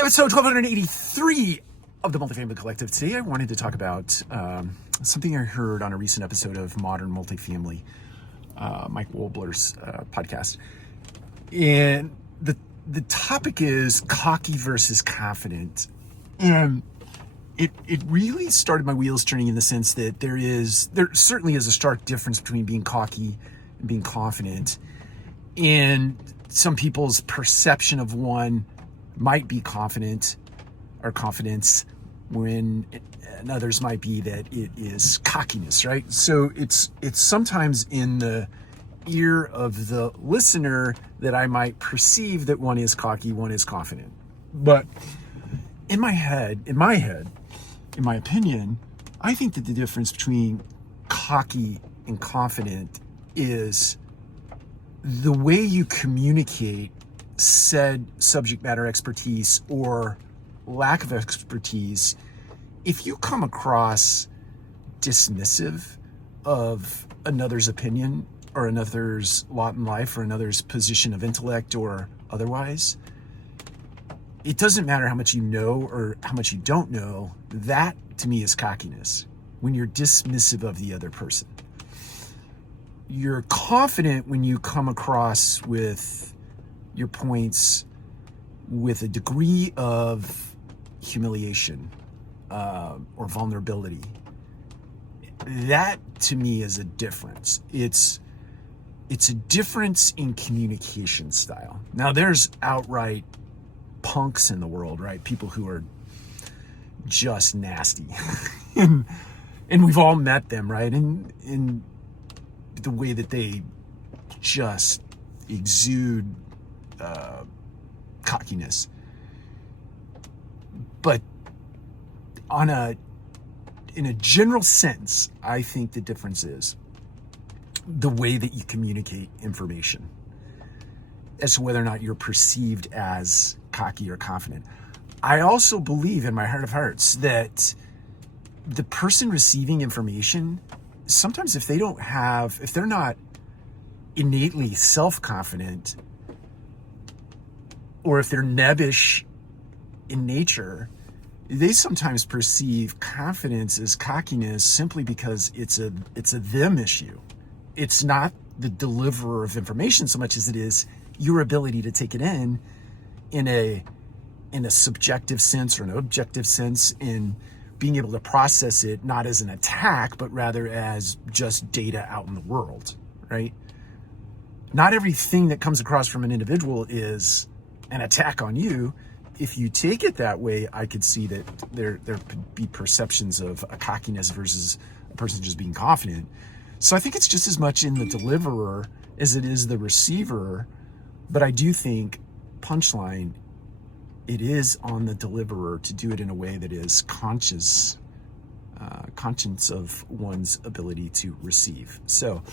episode 1283 of the Multifamily Collective. Today I wanted to talk about something I heard on a recent episode of Modern Multifamily, Mike Wobler's podcast. And the topic is cocky versus confident. And it really started my wheels turning in the sense that there certainly is a stark difference between being cocky and being confident. And some people's perception of one might be confidence, when and others might be that it is cockiness, right? So it's sometimes in the ear of the listener that I might perceive that one is cocky, one is confident. But in my opinion, I think that the difference between cocky and confident is the way you communicate said subject matter expertise or lack of expertise. If you come across dismissive of another's opinion or another's lot in life or another's position of intellect or otherwise, it doesn't matter how much you know or how much you don't know. That to me is cockiness, when you're dismissive of the other person. You're confident when you come across with your points with a degree of humiliation or vulnerability. That to me is a difference. It's a difference in communication style. Now there's outright punks in the world, right? People who are just nasty. and we've all met them, right? In the way that they just exude cockiness. But in a general sense, I think the difference is the way that you communicate information as to whether or not you're perceived as cocky or confident. I also believe in my heart of hearts that the person receiving information, sometimes if they're not innately self-confident, or if they're nebbish in nature, they sometimes perceive confidence as cockiness simply because it's a them issue. It's not the deliverer of information so much as it is your ability to take it in a subjective sense or an objective sense, in being able to process it not as an attack, but rather as just data out in the world, right? Not everything that comes across from an individual is an attack on you. If you take it that way, I could see that there could be perceptions of a cockiness versus a person just being confident. So I think it's just as much in the deliverer as it is the receiver. But I do think, punchline, it is on the deliverer to do it in a way that is conscious of one's ability to receive. So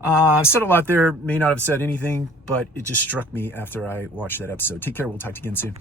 I've said a lot there, may not have said anything, but it just struck me after I watched that episode. Take care. We'll talk to you again soon.